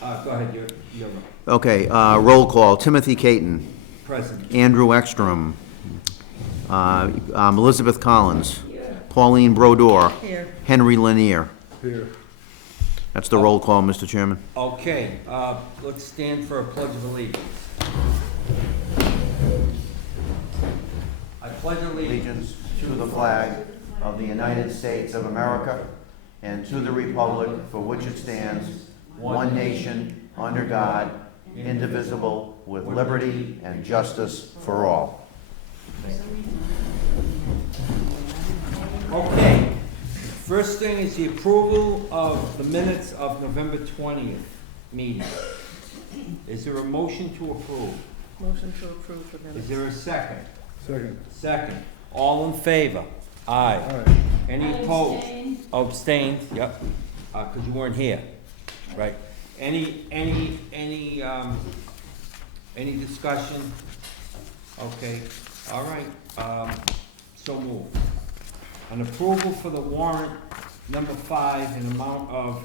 Go ahead, you're Okay, roll call. Timothy Caton, present. Andrew Ekstrom, Elizabeth Collins, Pauline Brodeur, Here. Henry Lanier. Here. That's the roll call, Mr. Chairman. Okay, let's stand for a pledge of allegiance. I pledge allegiance To the flag of the United States of America and to the republic for which it stands, one nation, under God, indivisible, with liberty and justice for all. Okay, first thing is the approval of the minutes of November 20th meeting. Is there a motion to approve? Motion to approve the Is minutes. there a second? Second. Second. All in favor? Aye. Aye. Any opposed? Abstained, yep, because you weren't here, right? Any discussion? Okay, all right, so moved. An approval for the warrant number 5 in amount of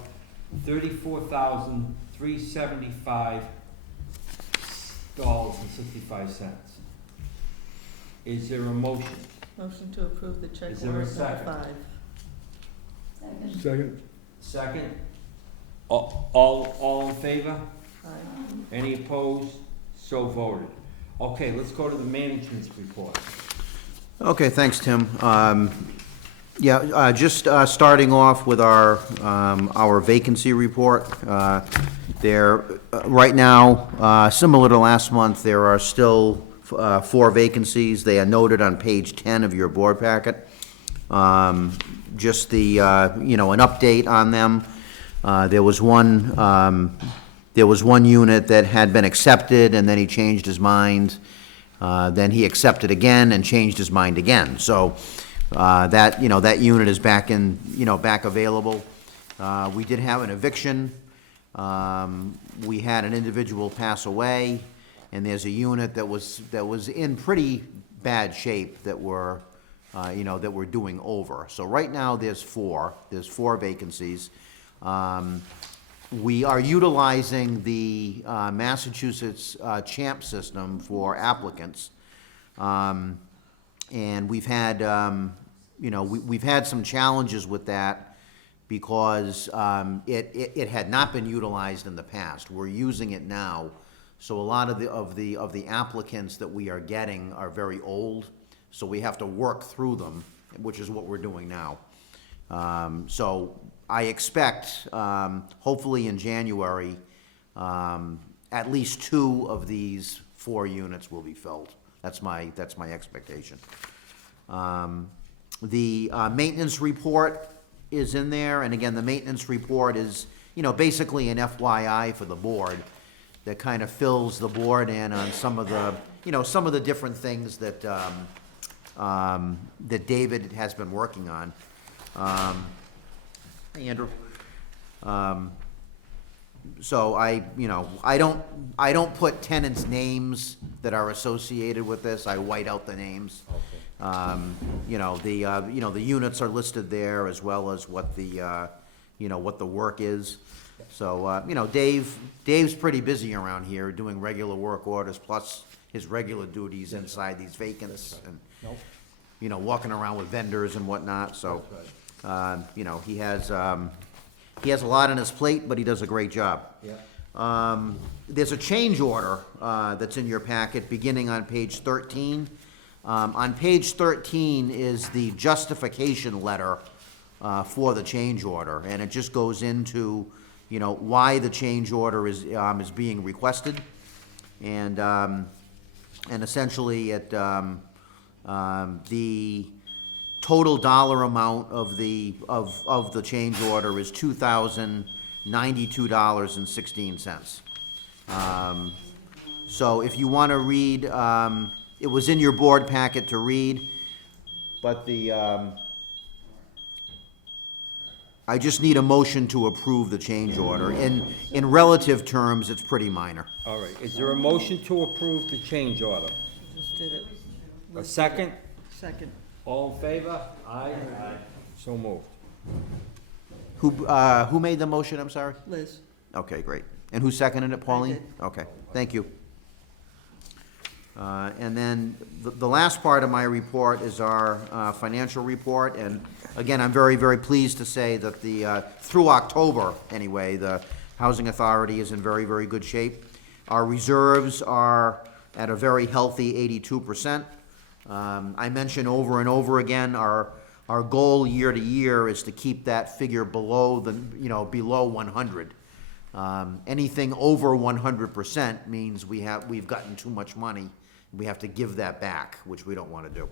$34,375.65. Is there a motion? Motion to approve the check Is there a warrant number second? 5. Second. Second? All in favor? Aye. Any opposed? So voted. Okay, let's go to the management's report. Okay, thanks, Tim. Just starting off with our vacancy report. Right now, similar to last month, there are still 4 vacancies. They are noted on page 10 of your board packet. Just an update on them. There was one unit that had been accepted, and then he changed his mind. Then he accepted again and changed his mind again. So that unit is back available. We did have an eviction. We had an individual pass away, and there's a unit that was in pretty bad shape that we're doing over. So right now there's 4 vacancies. We are utilizing the Massachusetts CHAMP system for applicants. And we've had, we've had some challenges with that because it had not been utilized in the past. We're using it now. So a lot of the applicants that we are getting are very old, so we have to work through them, which is what we're doing now. So I expect, hopefully in January, at least 2 of these 4 units will be filled. That's my expectation. The maintenance report is in there, and again, the maintenance report is, basically an FYI for the board that kind of fills the board in on some of the different things that that David has been working on. Hey, Andrew. So I don't put tenants' names that are associated with this. I white out the names. The units are listed there as well as what the work is. So, Dave's pretty busy around here doing regular work orders plus his regular duties inside these vacants and, walking around with vendors and whatnot, so. He has a lot on his plate, but he does a great job. Yeah. There's a change order that's in your packet, beginning on page 13. On page 13 is the justification letter for the change order, and it just goes into, why the change order is being requested. And essentially, the total dollar amount of the change order is $2,092.16. So if you want to read, it was in your board packet to read, but I just need a motion to approve the change order. In relative terms, it's pretty minor. All right, is there a motion to approve the change order? Just did it. A second? Second. All in favor? Aye. So moved. Who made the motion, I'm sorry? Liz. Okay, great. And who seconded it, Pauline? did. Okay, thank you. And then the last part of my report is our financial report. And again, I'm very, very pleased to say that through October, anyway, the Housing Authority is in very, very good shape. Our reserves are at a very healthy 82%. I mention over and over again, our goal year to year is to keep that figure below below 100. Anything over 100% means we've gotten too much money. We have to give that back, which we don't want to do.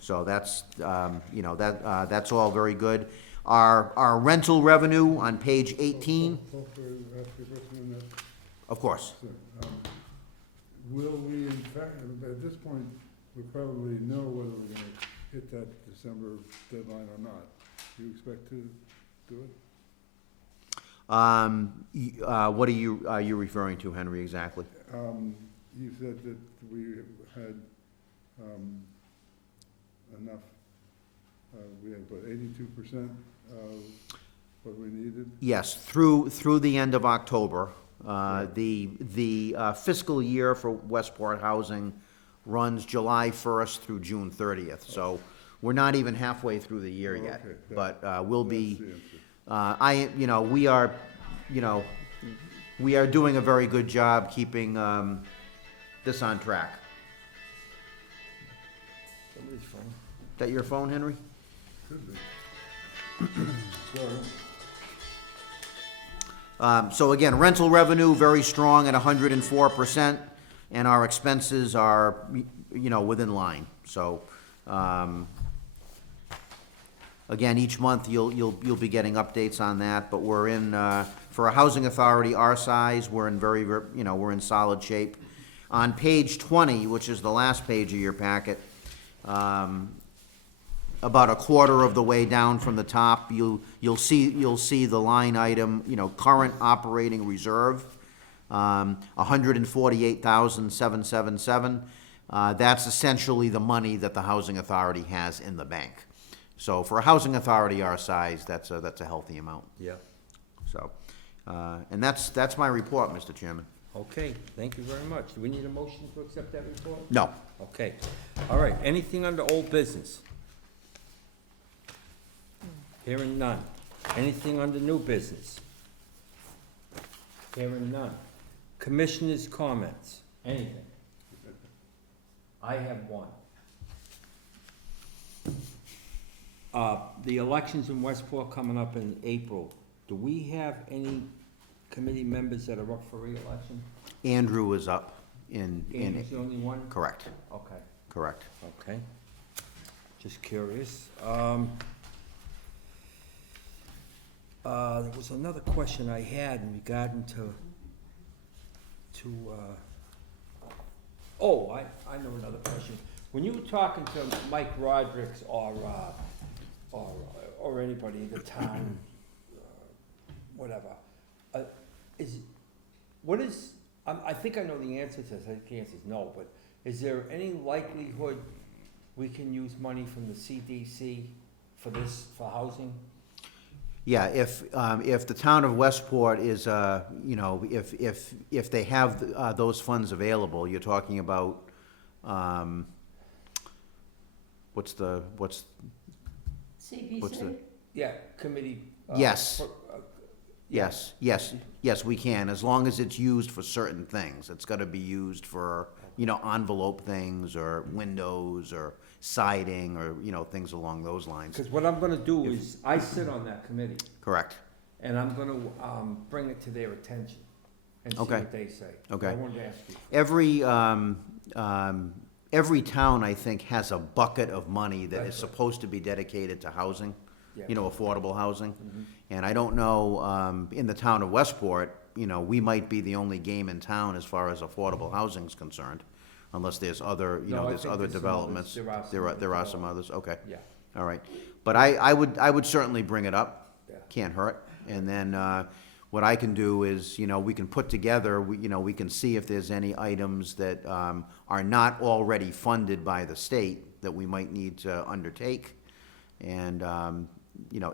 So that's, that's all very good. Our rental revenue on page 18, Also, ask you a question on that. of course. So, will we, in fact, at this point, we probably know whether we're gonna hit that December deadline or not. Do you expect to do it? What are you referring to, Henry, exactly? You said that we had, enough, we had, what, 82% of what we needed? Yes, through the end of October. The fiscal year for Westport Housing runs July 1st through June 30th, so we're not even halfway through the year yet. Okay, But we'll be, That's the answer. we are doing a very good job keeping this on track. Somebody's phone. Is that your phone, Henry? Could be. So again, rental revenue, very strong at 104%, and our expenses are, within line. So, again, each month you'll be getting updates on that, but we're in, for a housing authority our size, we're in we're in solid shape. On page 20, which is the last page of your packet, about a quarter of the way down from the top, you'll see the line item, current operating reserve, 148,777. That's essentially the money that the housing authority has in the bank. So for a housing authority our size, that's a healthy amount. Yeah. So, and that's my report, Mr. Chairman. Okay, thank you very much. Do we need a motion to accept that report? No. Okay. All right, anything under old business? Hearing none. Anything under new business? Hearing none. Commissioners' comments? Anything? I have one. The elections in Westport coming up in April. Do we have any committee members that are up for re-election? Andrew is up Andrew's the only one? correct, Okay, correct. okay. Just curious. There was another question I had in regarding I know another question. When you were talking to Mike Rodrigues or anybody in the town, whatever, I think I know the answer to this, I think the answer is no, but is there any likelihood we can use money from the CDC for housing? Yeah, if the town of Westport is, if they have those funds available, you're talking about, what's the, CPC? Yeah, committee. Yes. yes, we can, as long as it's used for certain things. It's gotta be used for, envelope things, or windows, or siding, or, things along those lines. Because what I'm gonna do is, I sit on that committee, Correct. and I'm gonna, bring it to their attention and see Okay. what they say. Okay. I wanted to ask you. Every town, I think, has a bucket of money that is That's right. supposed to be dedicated to housing, Yeah. affordable housing. Mhm. And I don't know, in the town of Westport, we might be the only game in town as far as affordable housing is concerned, unless there's other, No, I there's think other there's some developments. others. There are some There are others. some others, okay, Yeah, all right. But I would certainly bring it up, yeah. can't hurt. And then, what I can do is, we can put together, we can see if there's any items that, are not already funded by the state that we might need to undertake. And,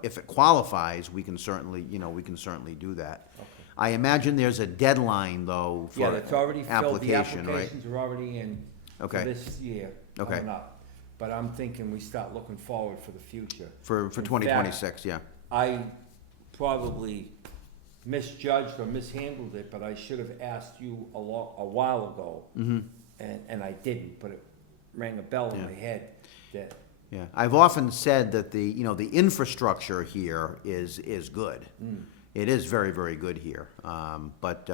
if it qualifies, we can certainly do that. I imagine there's a deadline, though, for Yeah, it's already filled, the application, right? applications are already in for Okay. this year, Okay. coming up. But I'm thinking we start looking forward for the future. For In 2026, yeah. I probably misjudged or mishandled it, but I should have asked you a while ago. And I didn't, but it rang a bell in Yeah. my head that, Yeah, I've often said that the, the infrastructure here is good. It is very, very good here. But,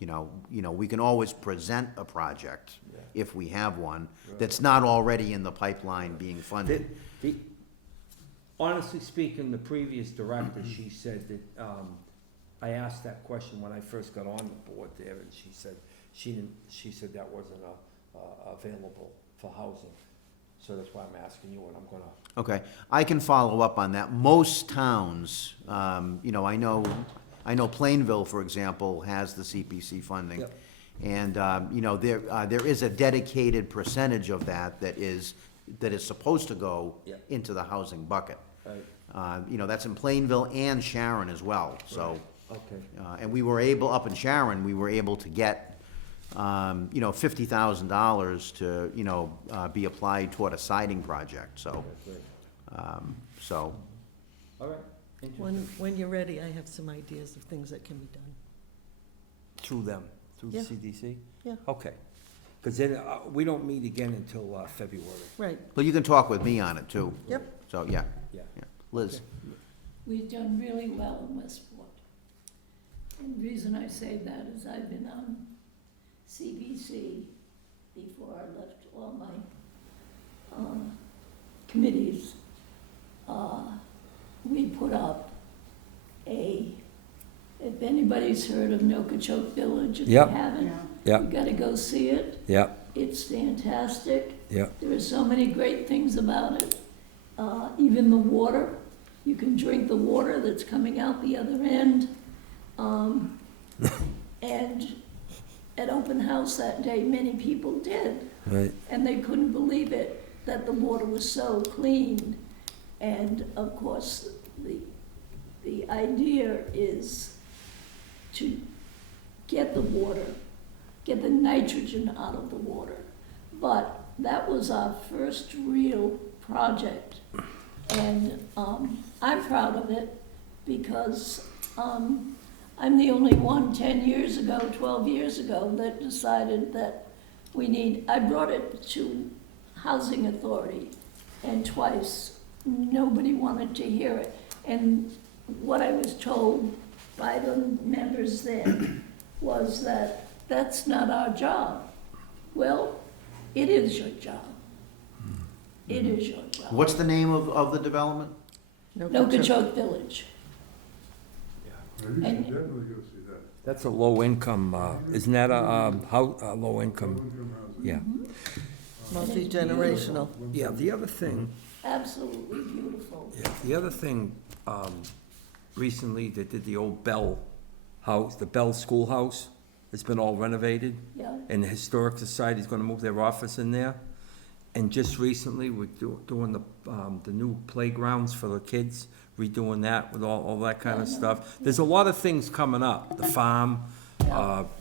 we can always present a project, Yeah. if we have one, that's not already in the pipeline being funded. honestly speaking, the previous director, she said that, I asked that question when I first got on the board there, and she said, she said that wasn't, available for housing. So that's why I'm asking you, and I'm gonna, Okay, I can follow up on that. Most towns, I know Plainville, for example, has the CPC funding. Yep. And, there is a dedicated percentage of that is supposed to go Yep. into the housing bucket. right, That's in Plainville and Sharon as well, so. okay, And we were able, up in Sharon, we were able to get, $50,000 to, be applied toward a siding project, so, great, so. all right, interesting. When you're ready, I have some ideas of things that can be done. Through them, through the Yeah. CDC? Yeah. Okay, because then, we don't meet again until, February. Right, Well, you can talk with me on it, too. yep. So, yeah, Yeah. yeah. Liz? We've done really well in Westport. And the reason I say that is I've been on CBC before I left all my committees. We put up if anybody's heard of Nokachoke Village, if you Yep. haven't, Yep. you gotta go see it. Yep, It's fantastic. yep, There are so many great things about it. Even the water, you can drink the water that's coming out the other end. And at open house that day, many people did, right, and they couldn't believe it, that the water was so clean. And of course, the idea is to get the water, get the nitrogen out of the water. But that was our first real project. And I'm proud of it because I'm the only one 10 years ago, 12 years ago, that decided that I brought it to Housing Authority, and twice, nobody wanted to hear it. And what I was told by the members then was that that's not our job. Well, it is your job. It is your job. What's the name of the development? Nokachoke Village. You should And- definitely go see that. that's a low income, isn't that a low income? Low-income housing. Yeah. Multi-generational. Yeah, the other thing, Absolutely beautiful. yeah, the other thing, recently, they did the old Bell House, the Bell Schoolhouse. It's been all renovated, Yeah, and the Historic Society's gonna move their office in there. And just recently, we're doing the new playgrounds for the kids, redoing that with all that kind of stuff. There's a lot of things coming up, the farm,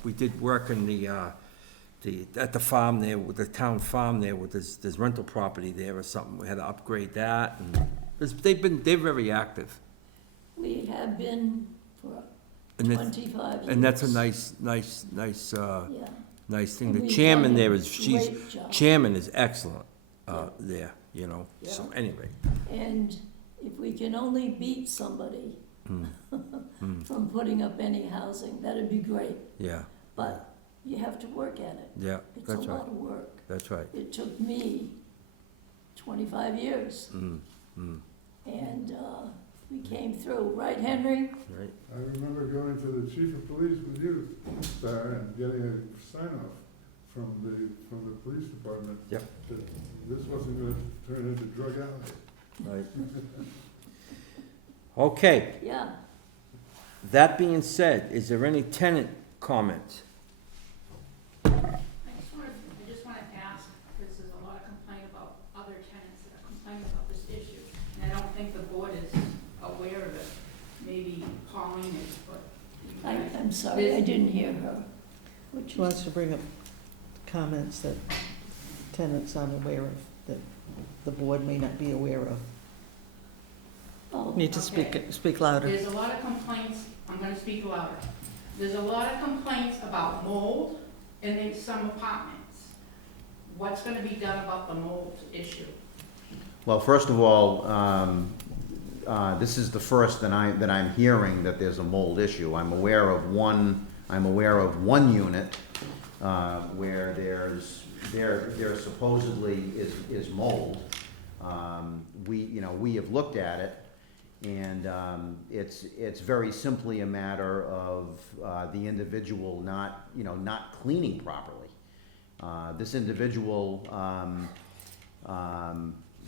we did work in at the farm there, with the town farm there, with there's rental property there or something, we had to upgrade that, and they're very active. we have been for And 25 years. And that's a nice Yeah. nice thing. And The we've chairman done a there is, great job. chairman is excellent, Yeah. there, so Yeah. anyway. And if we can only beat somebody Mm. from putting up any housing, that'd be great. Yeah, But you have to work at it. yeah, It's a that's right, lot of work. that's right. It took me 25 years, Mm, mm, and we came through, right, Henry? right, I remember going to the chief of police with you, Sarah, and getting a sign-off from the police department. Yep. That this wasn't gonna turn into drug alley. right. Okay, Yeah. that being said, is there any tenant comments? I just wanted to ask, because there's a lot of complaint about other tenants that are complaining about this issue, and I don't think the board is aware of it. Maybe Pauline is, but sorry, I didn't hear her. What She you wants to bring up comments that tenants aren't aware of, that the board may not be aware of. Oh, Need to Okay. speak louder. There's a lot of complaints, I'm gonna speak louder. There's a lot of complaints about mold in some apartments. What's gonna be done about the mold issue? Well, first of all, this is the first that I'm hearing that there's a mold issue. I'm aware of one unit, where there supposedly is mold. We have looked at it, and, it's very simply a matter of, the individual not cleaning properly. This individual,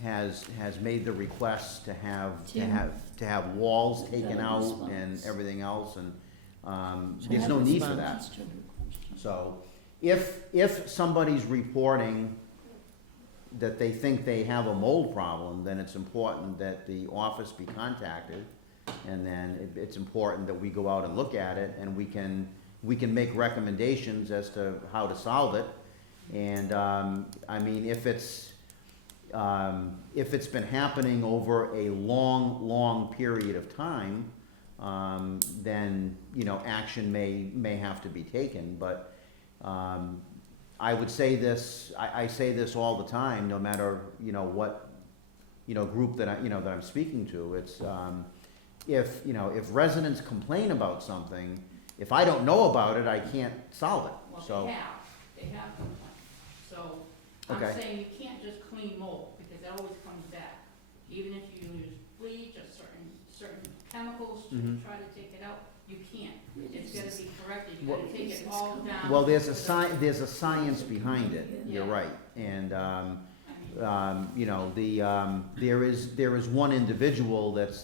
has made the request to have walls taken out and response. everything else, and, should there's have no need for responses that. to her question. So, if somebody's reporting that they think they have a mold problem, then it's important that the office be contacted, and then it's important that we go out and look at it, and we can make recommendations as to how to solve it. And, I mean, if it's been happening over a long period of time, then, action may have to be taken, but, I would say this, I say this all the time, no matter, what, group that I'm speaking to. It's, if residents complain about something, if I don't know about it, I can't solve it, Well, so. they have complaints. So, I'm Okay. saying you can't just clean mold, because it always comes back. Even if you use bleach or certain chemicals to Mhm. try to take it out, you can't. It's Yes. gotta be corrected, you Well- gotta take it all down. Well, there's to a the- there's a science behind it, you're Yeah. right, and, I mean, there is one individual that's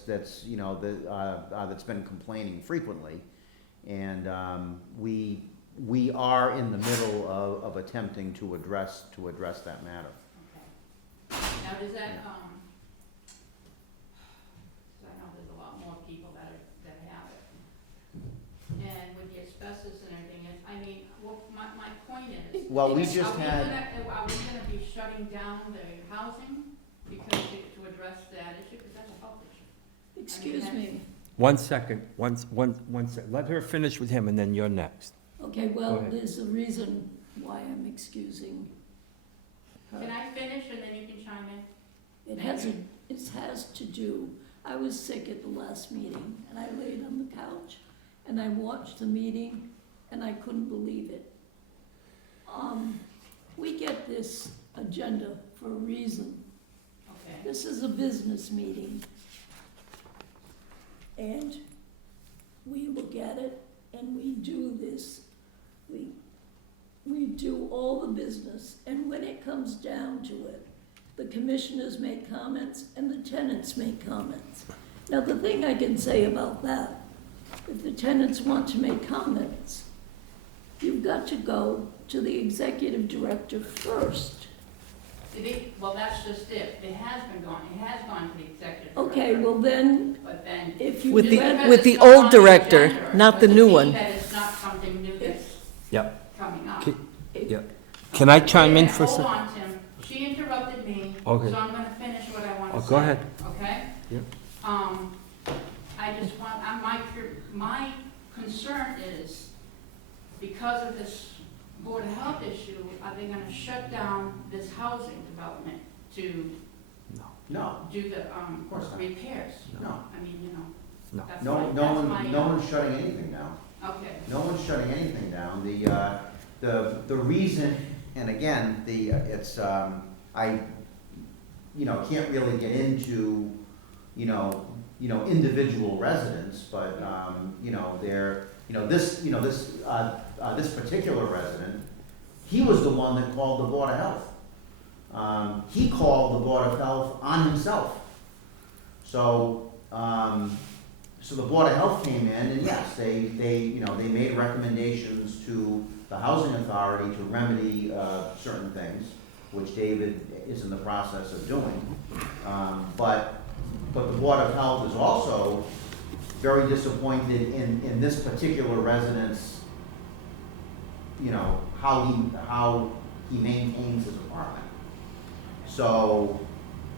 been complaining frequently, and, we are in the middle of attempting to address that matter. Okay. Now, does that, I know there's a lot more people that have it. And with the asbestos and everything, I mean, my point is. Well, we is, just are we had- Are we gonna be shutting down the housing because to address that issue, because that's a health issue? Excuse me. One second, one second. Let her finish with him, and then you're next. Okay, Go well, ahead. there's a reason why I'm excusing her. Can I finish and then you can chime in? It has to do, I was sick at the last meeting, and I laid on the couch, and I watched the meeting, and I couldn't believe it. We get this agenda for a reason. Okay. This is a business meeting. And we look at it, and we do this, we do all the business, and when it comes down to it, the commissioners make comments and the tenants make comments. Now, the thing I can say about that, if the tenants want to make comments, you've got to go to the executive director first. Well, that's just it. It has gone to the executive. Okay, director, well then, But then. if you With the- read Because with it's the not old on the director, agenda, not the doesn't new mean one. that it's not something new that's Yep. coming up. Yeah. Can I chime in for a Hold second? on, Tim. She interrupted me, Okay. so I'm gonna finish what I want to Oh, say. go ahead. Okay? Yep. I just want, my concern is, because of this Board of Health issue, are they gonna shut down this housing development to No, do the, course not. repairs? no, I mean, No. that's no, my, no that's one, my, no one's shutting anything down. okay. No one's shutting anything down. The reason, and again, I, can't really get into, individual residents, but, this particular resident, he was the one that called the Board of Health. He called the Board of Health on himself. So, so the Board of Health came in, and yes, they made recommendations to the Housing Authority to remedy certain things, which David is in the process of doing. But the Board of Health is also very disappointed in this particular residence, you know, how he maintains his apartment. So,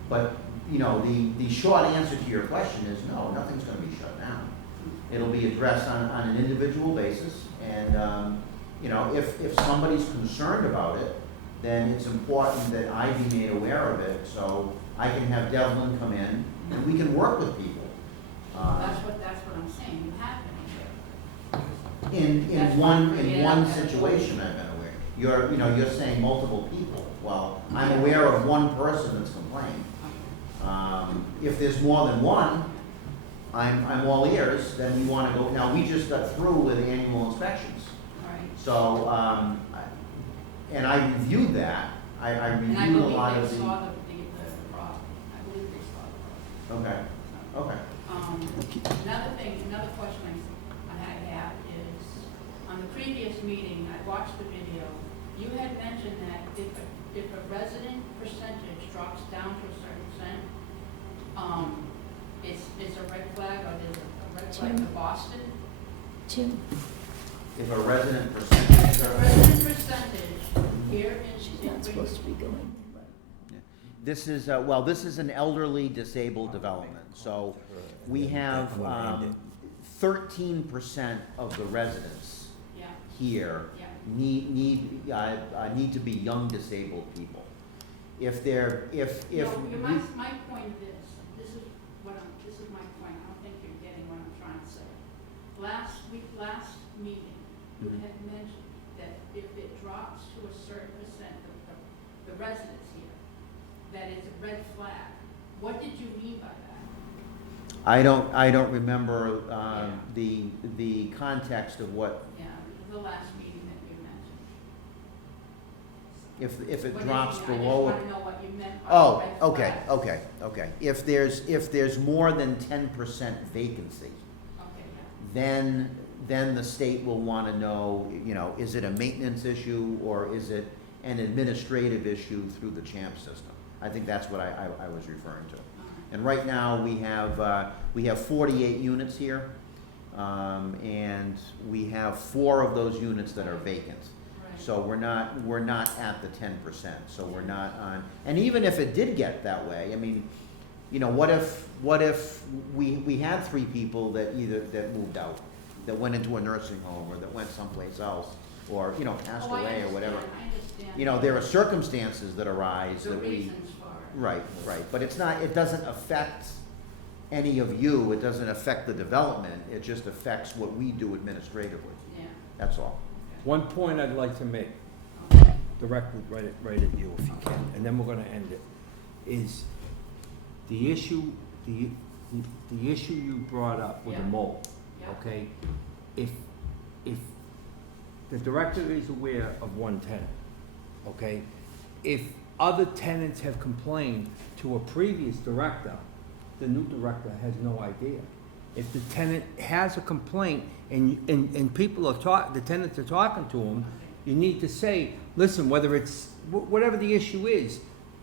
but, you know, the short answer to your question is no, nothing's gonna be shut down. It'll be addressed on an individual basis, and, you know, if somebody's concerned about it, then it's important that I be made aware of it, so I can have Devlin come in, and we can work with people. That's what I'm saying, you have been here. In That's why one, I'm in bringing it one up. situation I've been aware. You're, you know, you're saying multiple people. Well, I'm aware of one person that's complained. If there's more than one, I'm all ears, then we wanna go, now, we just got through with annual inspections. Right. So, and I reviewed that, I And I reviewed a believe lot of they the. saw the problem. I believe they saw the problem. Okay, okay. Another question I have is, on the previous meeting, I watched the video, you had mentioned that if a resident percentage drops down to a certain percent, it's a red flag, or there's a red flag to Boston? Tim, If a resident If percentage. a resident percentage here she's in not supposed to be going. This is, well, this is an elderly disabled development, so we have 13% of the residents Yeah, here yeah. need to be young disabled people. If they're, if. No, my point is, this is my point, I don't think you're getting what I'm trying to say. Last meeting, you had mentioned that if it drops to a certain percent, the residents here, that is a red flag. What did you mean by that? I don't remember, Yeah. the context of what, Yeah, the last meeting that you mentioned. if it What did drops you- below. I just want to know what you meant by Oh, red okay, flag. okay. If there's more than 10% vacancy, Okay, yeah. then the state will want to know, you know, is it a maintenance issue or is it an administrative issue through the CHAMP system? I think that's what I was referring to. And right now, we have 48 units here, and we have 4 of those units that are vacant. Right. So we're not at the 10%, so we're not on, and even if it did get that way, I mean, you know, what if we had 3 people that moved out, that went into a nursing home, or that went someplace else, or, you know, passed Oh, I away or whatever. understand, I understand. You know, there are circumstances that arise The that we. reasons for it. Right, but it's not, it doesn't affect any of you, it doesn't affect the development, it just affects what we do administratively, Yeah. that's all. One point I'd like to make, directly right at you if you can, and then we're gonna end it, is the issue you brought up with the Yeah. mold, Yeah. okay? If the director is aware of one tenant, okay? If other tenants have complained to a previous director, the new director has no idea. If the tenant has a complaint and people are the tenants are talking to him, you need to say, listen, whether it's, whatever the issue is,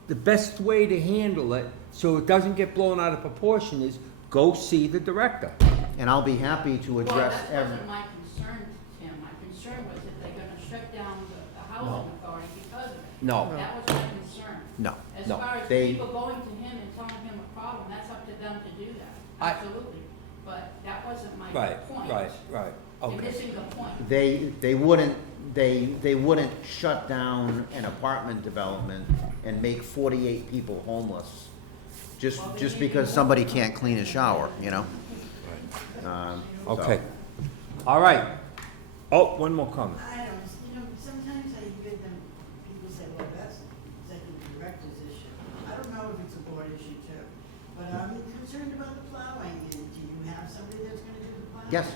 the best way to handle it so it doesn't get blown out of proportion is go see the director. And I'll be happy to Well, address that every. wasn't my concern, Tim. My concern was that they're gonna shut down the housing authority because of it. No, That was my concern. No, As no, far as they- people going to him and telling him a problem, that's up to them to do that. I- Absolutely. But that wasn't my point. right, You're okay. missing the point. They wouldn't shut down an apartment development and make 48 people homeless just because somebody can't clean a shower, you know? So- Okay. All right. Oh, one more comment. I don't, sometimes I hear them, people say, well, that's executive director's issue. I don't know if it's a board issue too, but I'm concerned about the plowing, and do you have somebody that's gonna do the plowing? Yes,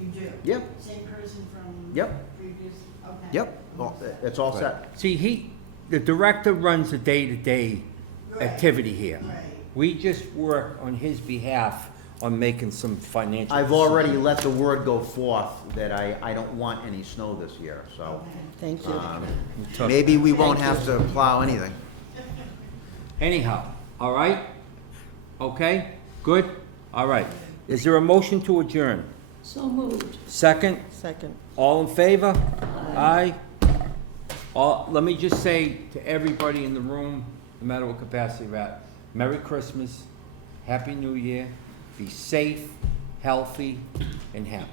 You do? Yep. Same person from? Yep. Previous, okay. yep, well, it's all set. See, the director runs the day-to-day Right. activity here. Right. We just work on his behalf on making some financial. I've already let the word go forth that I don't want any snow this year, so. Okay. Thank you. Tough. Maybe we won't have to plow anything. Anyhow, all right? Okay, good? All right. Is there a motion to adjourn? So moved. Second? Second. All in favor? Aye. Let me just say to everybody in the room, no matter what capacity you're at, Merry Christmas, Happy New Year, be safe, healthy, and happy.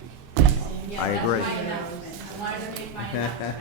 Yeah, I that's agree. my announcement. I wanted to make my announcement.